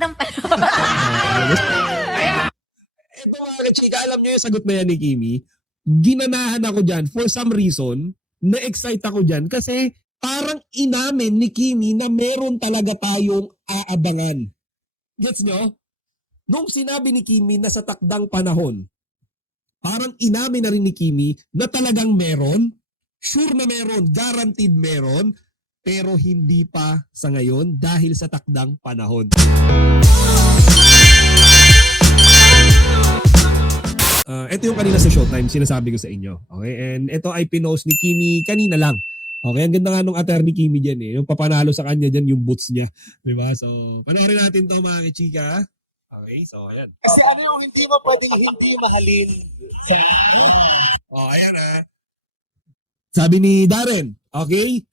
takdang pa. Ito mga kachika, alam nyo yung sagot na yan ni Kimi, ginanahan ako dyan for some reason, na-excite ako dyan kasi parang inamin ni Kimi na meron talaga tayong aabangan. Gets nyo? Nung sinabi ni Kimi na sa takdang panahon, parang inamin na rin ni Kimi na talagang meron, sure na meron, guaranteed meron, pero hindi pa sa ngayon dahil sa takdang panahon. Ito yung kanina sa Showtime, sinasabi ko sa inyo. Okay? And ito ay pinost ni Kimi kanina lang. Okay? Ang ganda nga nung attorney Kimi dyan eh. Yung papanalo sa kanya dyan, yung boots niya. Diba? So, panoorin natin to mga kichika. Okay? So, ayan. Kasi ano yung hindi mo pwedeng hindi mahalin? Ayan Sabi ni Darren, okay?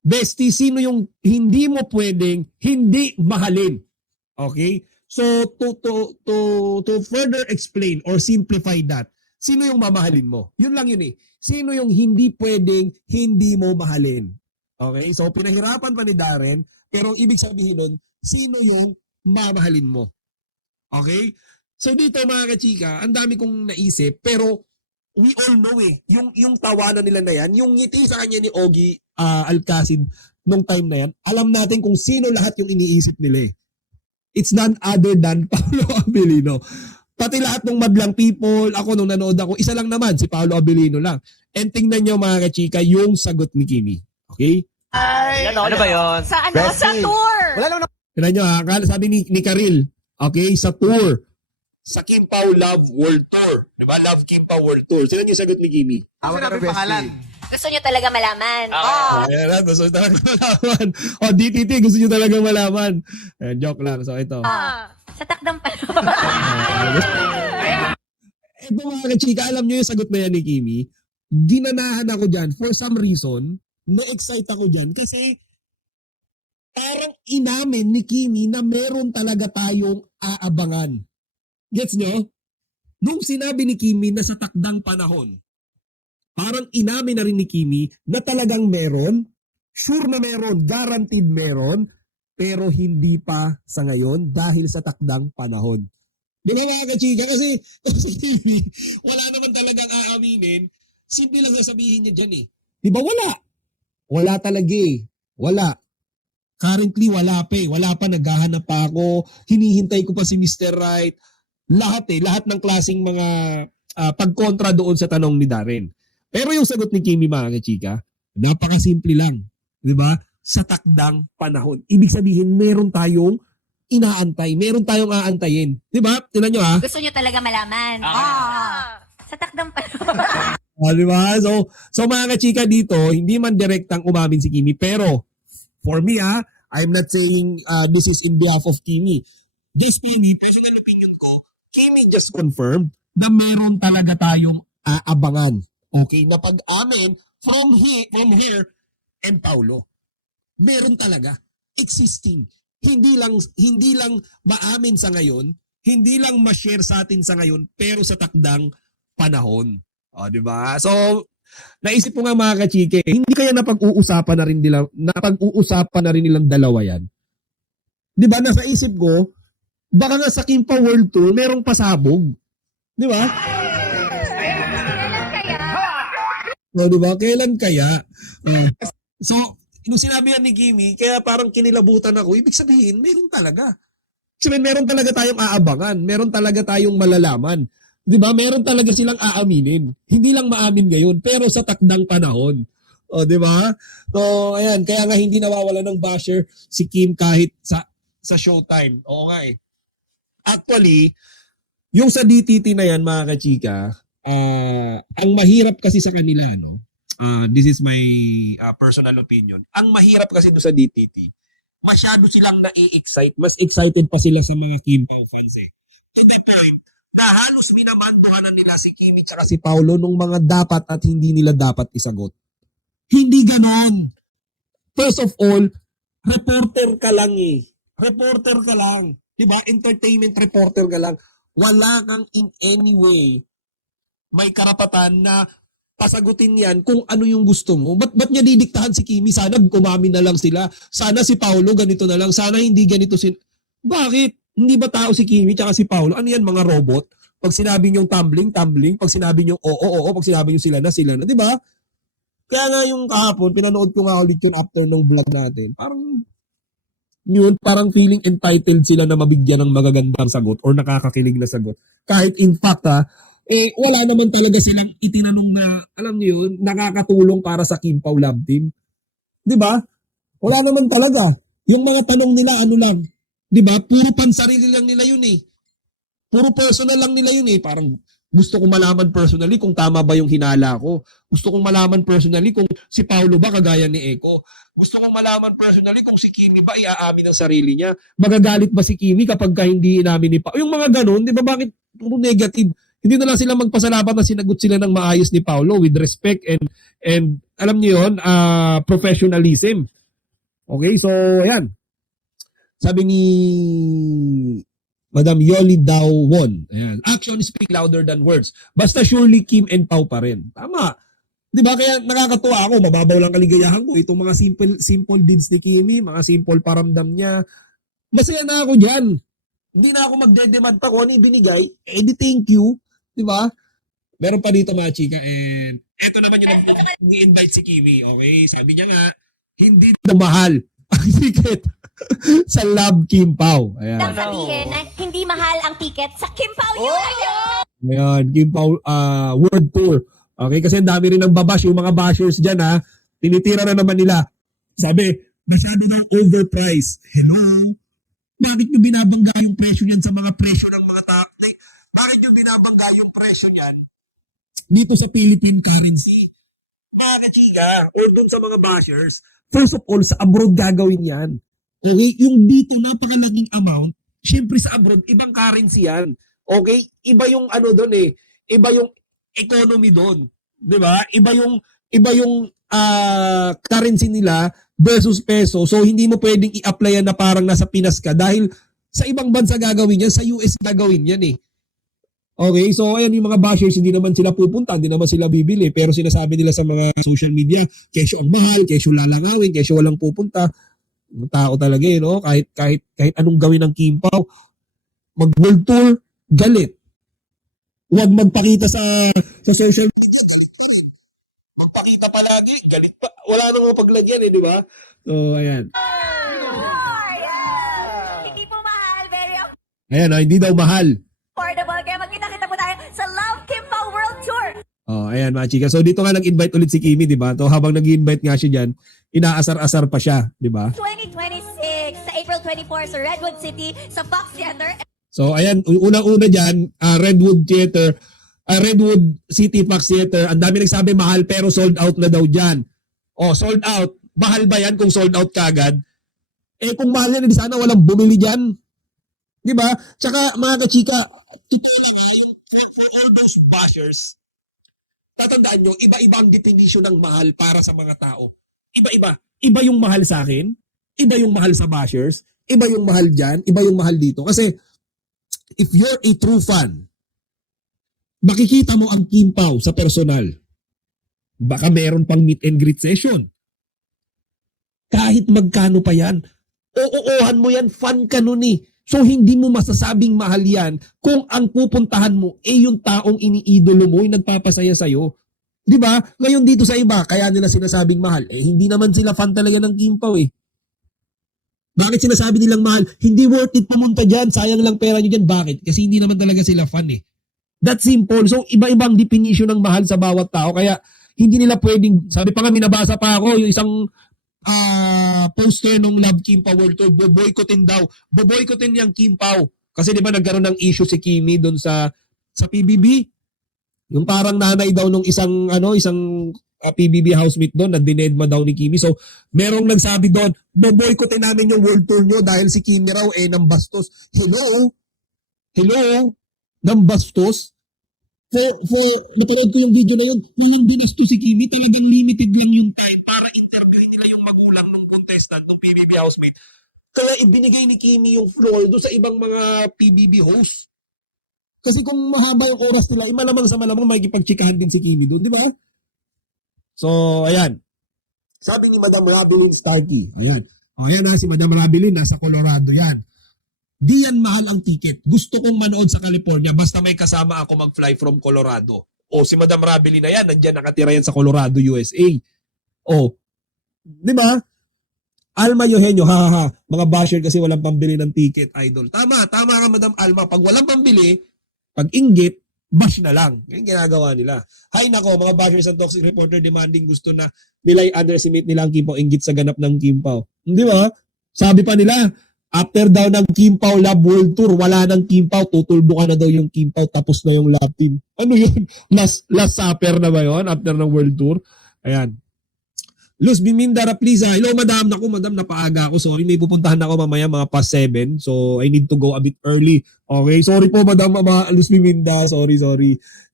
Bestie, sino yung hindi mo pwedeng hindi mahalin? Okay? So to further explain or simplify that, sino yung mamahalin mo? Yun lang yun eh. Sino yung hindi pwedeng hindi mo mahalin? Okay? So pinahirapan pa ni Darren, pero ibig sabihin nun, sino yung mamahalin mo? Okay? So dito mga kachika, ang dami kong naisip, pero we all know eh, yung tawanan nila na yan, yung ngiti sa kanya ni Ogie Alcacid nung time na yan, alam natin kung sino lahat yung iniisip nila eh. It's none other than Paolo Abilino. Pati lahat ng madlang people, ako nung nanood ako, isa lang naman, si Paolo Abilino lang. And tingnan nyo mga kachika, yung sagot ni Kimi. Okay? Ano ba yun? Sa ano? Sa tour. Wala naman Tingnan nyo ha, sabi ni Karil, okay, sa tour. Sa Kim Pao Love World Tour. Diba? Love Kim Pao World Tour. Sino yung sagot ni Kimi? sinabi pangalan. Gusto nyo talaga malaman. Ayan na, gusto nyo talaga malaman. DTT, gusto nyo talaga malaman. Joke lang. So, ito. Sa takdang pa. Ito mga kachika, alam nyo yung sagot na yan ni Kimi. Ginanahan ako dyan for some reason. Na-excite ako dyan kasi parang inamin ni Kimi na meron talaga tayong aabangan. Gets nyo? Nung sinabi ni Kimi na sa takdang panahon, parang inamin na rin ni Kimi na talagang meron, sure na meron, guaranteed meron, pero hindi pa sa ngayon dahil sa takdang panahon. Di ba mga kachika? Kasi sa Kimi, wala naman talagang aaminin. Simple lang sasabihin niya dyan eh. Di ba wala? Wala talaga eh. Wala. Currently wala pa eh. Wala pa, naghahanap pa ako. Hinihintay ko pa si Mr. Right. Lahat ng klaseng mga pagkontra doon sa tanong ni Darren. Pero yung sagot ni Kimi mga kachika, napakasimple lang. Di ba? Sa takdang panahon. Ibig sabihin, meron tayong inaantay. Meron tayong aantayin. Di ba? Tingnan nyo ha. Gusto nyo talaga malaman. Sa takdang pa. Di ba? So mga kachika dito, hindi man direktang umamin si Kimi. Pero, for me I'm not saying this is in behalf of Kimi. This Kimi, personal opinion ko, Kimi just confirmed na meron talaga tayong aabangan. Okay? Na pag-amin from here and Paulo. Meron talaga. Existing. Hindi lang maamin sa ngayon, hindi lang ma-share sa atin sa ngayon, pero sa takdang panahon. O, di ba? So, naisip ko nga mga kachike, hindi kaya napag-uusapan na rin nilang dalawa yan. Di ba? Nasa isip ko, baka nga sa Kimpa World Tour, merong pasabog. Di ba? O, di ba? Kailan kaya? So, nung sinabi yan ni Kimi, kaya parang kinilabutan ako, ibig sabihin, meron talaga. Sabihin, meron talaga tayong aabangan. Meron talaga tayong malalaman. Di ba? Meron talaga silang aaminin. Hindi lang maamin ngayon, pero sa takdang panahon. O, di ba? So, ayan. Kaya nga hindi nawawala ng basher si Kim kahit sa Showtime. Oo nga eh. Actually, yung sa DTT na yan, mga kachika, ang mahirap kasi sa kanila, no? This is my personal opinion. Ang mahirap kasi doon sa DTT, masyado silang na-excite. Mas excited pa sila sa mga Kim Pao fans eh. To the point na halos minamandohan na nila si Kimi tsaka si Paulo nung mga dapat at hindi nila dapat isagot. Hindi ganon. First of all, reporter ka lang eh. Reporter ka lang. Diba? Entertainment reporter ka lang. Wala kang in any way may karapatan na pasagutin yan kung ano yung gusto mo. Ba't niya didiktahan si Kimi? Sana kumamin na lang sila. Sana si Paulo ganito na lang. Sana hindi ganito Bakit? Hindi ba tao si Kimi tsaka si Paolo? Ano yan, mga robot? Pag sinabi niyong tumbling, tumbling. Pag sinabi niyong oo, oo. Pag sinabi niyong sila na. Di ba? Kaya nga yung kahapon, pinanood ko nga ulit yun after nung vlog natin. Parang feeling entitled sila na mabigyan ng magagandang sagot or nakakakilig na sagot. Kahit in fact wala naman talaga silang itinanong na, alam niyo yun, nakakatulong para sa Kim Pao Love Team. Di ba? Wala naman talaga. Yung mga tanong nila, ano lang, di ba? Puro pansarili lang nila yun eh. Puro personal lang nila yun eh. Parang gusto kong malaman personally kung tama ba yung hinala ko. Gusto kong malaman personally kung si Paolo ba kagaya ni Eko. Gusto kong malaman personally kung si Kimi ba iaamin ng sarili niya. Magagalit ba si Kimi kapag hindi inamin ni Paolo? Yung mga ganun, di ba bakit puro negative? Hindi na lang sila magpasalamat na sinagot sila ng maayos ni Paolo with respect and alam niyo yun, professionalism. Okay, so ayan. Sabi ni Madam Yoli Dawon, ayan, actions speak louder than words. Basta surely Kim and Pao pa rin. Tama. 'Di ba? Kaya nakakatuwa ako, mababaw lang kaligayahan ko itong mga simple deeds ni Kimi, mga simple paramdam niya. Masaya na ako diyan. Hindi na ako magde-demand pa kung ano ibinigay. Di thank you, 'di ba? Meron pa dito mga chika and eto naman yung nag-invite si Kimi. Okay, sabi niya nga hindi na mahal ang ticket sa Love Kim Pao. Ayan. Nang sabihin na hindi mahal ang ticket sa Kim Pao yun. Ayan, Kim Pao World Tour. Okay, kasi ang dami rin ng babash, yung mga bashers dyan ha. Tinitira na naman nila. Sabi, masyado ng overpriced. Hello? Bakit nyo binabangga yung presyo niyan sa mga presyo ng mga tao? Like, bakit nyo binabangga yung presyo niyan dito sa Philippine currency? Mga kachika, or dun sa mga bashers, first of all, sa abroad gagawin yan. Okay? Yung dito, napakalaking amount. Siyempre sa abroad, ibang currency yan. Okay? Iba yung ano doon eh. Iba yung economy doon. 'Di ba? Iba yung currency nila versus peso. So hindi mo pwedeng i-applyan na parang nasa Pinas ka dahil sa ibang bansa gagawin yan, sa US gagawin yan eh. Okay, so ayan yung mga bashers, hindi naman sila pupunta, hindi naman sila bibili, pero sinasabi nila sa mga social media, kesyo ang mahal, kesyo lalangawin, kesyo walang pupunta. Tao talaga eh, no? Kahit anong gawin ng Kim Pao, mag-world tour, galit. Huwag magpakita sa social media. Magpakita palagi, galit pa. Wala nang mapaglagyan eh, di ba? So, ayan. Hindi po mahal, very Ayan, hindi daw mahal. affordable. Kaya magkita-kita po tayo sa Love Kim Pao World Tour. Oh, ayan mga chika. So dito nga nag-invite ulit si Kimi, di ba? So habang nag-invite nga siya diyan, inaasar-asar pa siya, di ba? 2026 sa April 24 sa Redwood City sa Fox Theater. So ayan, unang-una diyan, Redwood City Fox Theater. Ang dami nagsabi mahal pero sold out na daw diyan. Oh, sold out. Mahal ba yan kung sold out kagad? Eh kung mahal yan, sana walang bumili diyan. Di ba? Tsaka mga kachika, ito lang yung for all those bashers, tatandaan nyo, iba-iba ang definition ng mahal para sa mga tao. Iba-iba. Iba yung mahal sa akin, iba yung mahal sa bashers, iba yung mahal dyan, iba yung mahal dito. Kasi, if you're a true fan, makikita mo ang Kim Pao sa personal. Baka meron pang meet and greet session. Kahit magkano pa yan, uuuhan mo yan, fan ka nun eh. So, hindi mo masasabing mahal yan kung ang pupuntahan mo yung taong iniidolo mo, yung nagpapasaya sa'yo. Di ba? Ngayon dito sa iba, kaya nila sinasabing mahal. Hindi naman sila fan talaga ng Kim Pao eh. Bakit sinasabi nilang mahal? Hindi worth it pumunta dyan. Sayang lang pera nyo dyan. Bakit? Kasi hindi naman talaga sila fan eh. That's simple. So, iba-ibang definition ng mahal sa bawat tao. Kaya, hindi nila pwedeng, sabi pa nga, minabasa pa ako, yung isang poster nung Love Kim Pao World Tour, boboycottin daw. Boboycottin niyang Kim Pao. Kasi di ba nagkaroon ng issue si Kimi doon sa PBB? Yung parang nanay daw nung isang PBB housemate doon, na dinedma daw ni Kimi. So, merong nagsabi doon, boboycottin namin yung World Tour nyo dahil si Kimi raw nambastos. Hello? Nambastos? Napanood ko yung video na yun, walang dinasto si Kimi, talagang limited lang yung time para interviewin nila yung magulang ng contestant, ng PBB housemate. Kaya ibinigay ni Kimi yung floor doon sa ibang mga PBB host. Kasi kung mahaba yung oras nila, malamang sa malamang makikipagtsikahan din si Kimi doon, di ba? So, ayan. Sabi ni Madam Rabilin Starkey, ayan. O, ayan na, si Madam Rabilin, nasa Colorado yan. di yan mahal ang ticket. Gusto kong manood sa California basta may kasama ako mag-fly from Colorado. O si Madam Rabili na yan, nandiyan nakatira yan sa Colorado, USA. O, di ba? Alma Eugenio, ha. Mga basher kasi walang pambili ng ticket, idol. Tama ka Madam Alma. Pag walang pambili, pag inggit, bash na lang. Yan ginagawa nila. Hay nako, mga bashers and toxic reporter demanding gusto na nila i-underestimate nila ang Kim Pao, inggit sa ganap ng Kim Pao. Di ba? Sabi pa nila, after daw ng Kim Pao Love World Tour, wala ng Kim Pao, tutulbo ka na daw yung Kim Pao, tapos na yung love team. Ano yun? Last supper na ba yun after ng World Tour? Ayan. Luz Biminda Rapliza, hello madam. Naku madam, napaaga ako. Sorry, may pupuntahan ako mamaya mga past 7. So, I need to go a bit early. Okay, sorry po madam, Luz Biminda. Sorry.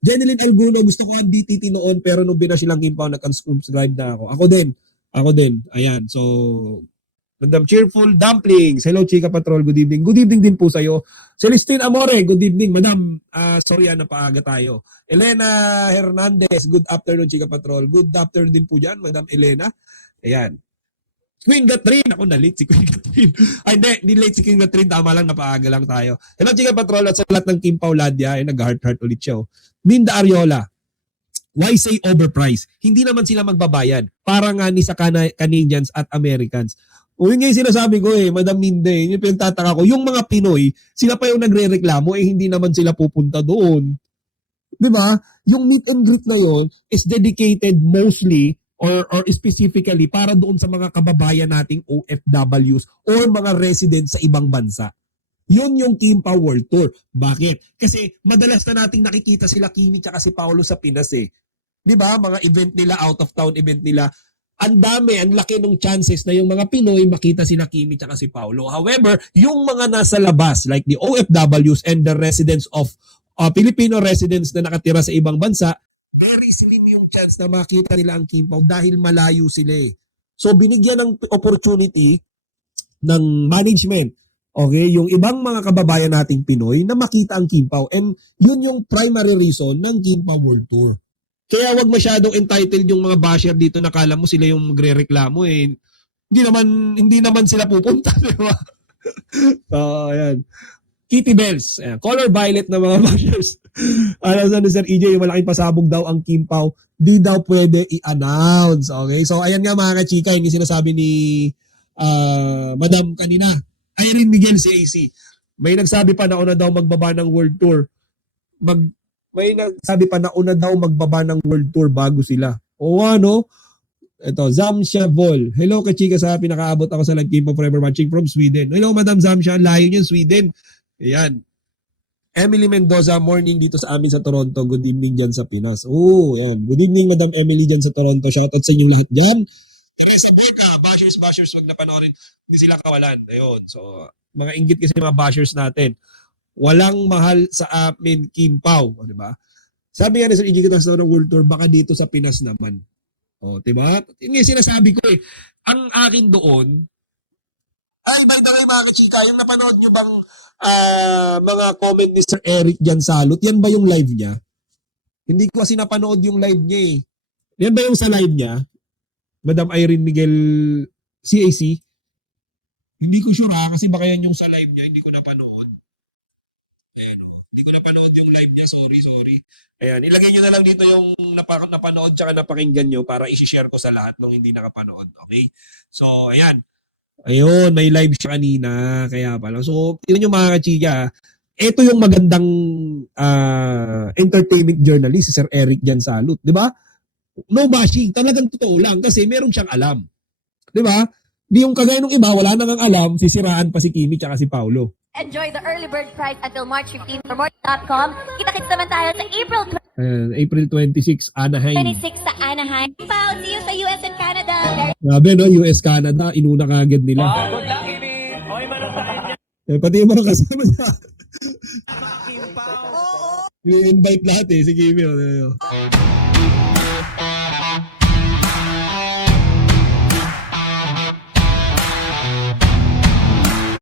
Jeneline Alguno, gusto ko ang DTT noon pero nung binash lang Kim Pao, nag-unsubscribe na ako. Ako din. Ayan, so... Madam Cheerful Dumplings. Hello, Chika Patrol. Good evening. Good evening din po sa'yo. Celestine Amore. Good evening. Madam, sorry napaaga tayo. Elena Hernandez. Good afternoon, Chika Patrol. Good afternoon din po dyan, Madam Elena. Ayan. Queen Catherine. Ako na late si Queen Catherine. Ay, hindi late si Queen Catherine. Tama lang, napaaga lang tayo. Hello, Chika Patrol. At sa lahat ng Kim Pao Ladya, nag-heart ulit siya. Minda Ariola. Why say overpriced? Hindi naman sila magbabayad. Para nga ni sa Canadians at Americans. O yun nga yung sinasabi ko Madam Minde, yung pinagtataka ko, yung mga Pinoy, sila pa yung nagre-reklamo, hindi naman sila pupunta doon. Di ba? Yung meet and greet na yon is dedicated mostly or specifically para doon sa mga kababayan nating OFWs or mga residents sa ibang bansa. Yun yung Kim Pao World Tour. Bakit? Kasi madalas na nating nakikita sila Kimi tsaka si Paolo sa Pinas Di ba? Mga event nila, out of town event nila, ang laki ng chances na yung mga Pinoy makita sina Kimi at si Paolo. However, yung mga nasa labas, like the OFWs and the residents of Filipino residents na nakatira sa ibang bansa, very slim yung chance na makita nila ang Kim Pao dahil malayo sila So, binigyan ng opportunity ng management, okay, yung ibang mga kababayan nating Pinoy na makita ang Kim Pao. And yun yung primary reason ng Kim Pao World Tour. Kaya wag masyadong entitled yung mga basher dito na kala mo sila yung magre-reklamo Hindi naman sila pupunta, di ba? So, ayan. Kitty Bells. Ayan. Color violet na mga bashers. Alam ni Sir EJ, yung malaking pasabog daw ang Kim Pao. Di daw pwede i-announce. Okay? So, ayan nga mga kachika, yung sinasabi ni Madam kanina. Irene Miguel CAC. May nagsabi pa na una daw magbaba ng World Tour. May nagsabi pa na una daw magbaba ng World Tour bago sila. O ano? Ito, Zamsha Vol. Hello, kachika sa pinakaabot ako sa Live Kim Pao Forever watching from Sweden. Hello, Madam Zamsha. Layo niyan, Sweden. Ayan. Emily Mendoza, morning dito sa amin sa Toronto. Good evening dyan sa Pinas. Oh, ayan. Good evening, Madam Emily dyan sa Toronto. Shoutout sa inyong lahat dyan. Teresa Borca, bashers, wag na panoorin. Hindi sila kawalan. Ayun. So, mga inggit kasi mga bashers natin. Walang mahal sa amin Kim Pao, di ba? Sabi nga ni Sir EJ kita sa World Tour, baka dito sa Pinas naman. O, di ba? Yun yung sinasabi ko Ang akin doon, ay, by the way mga kachika, yung napanood nyo bang mga comment ni Sir Eric Jan Salot, yan ba yung live niya? Hindi ko kasi napanood yung live niya Yan ba yung sa live niya? Madam Irene Miguel CAC? Hindi ko sure kasi baka yan yung sa live niya, hindi ko napanood. Ayan, hindi ko napanood yung live niya. Sorry. Ayan, ilagay nyo na lang dito yung napanood tsaka napakinggan nyo para isi-share ko sa lahat nung hindi nakapanood. Okay? So, ayan. Ayun, may live siya kanina. Kaya pala. So, tingnan nyo mga kachika. Ito yung magandang entertainment journalist, si Sir Eric Jan Salot. Di ba? No bashing. Talagang totoo lang kasi meron siyang alam. Di ba? Di yung kagaya nung iba, wala nang alam, sisiraan pa si Kimi tsaka si Paolo. Enjoy the early bird price until March 15 for more.com. Kita-kits naman tayo sa April 26, Anaheim. 26 sa Anaheim. Pao, see you sa US and Canada. Grabe no, US, Canada, inuna kagad nila. Good luck, Kimi. Okay ba lang tayo? Pati yung mga kasama niya. I-invite lahat si Kimi.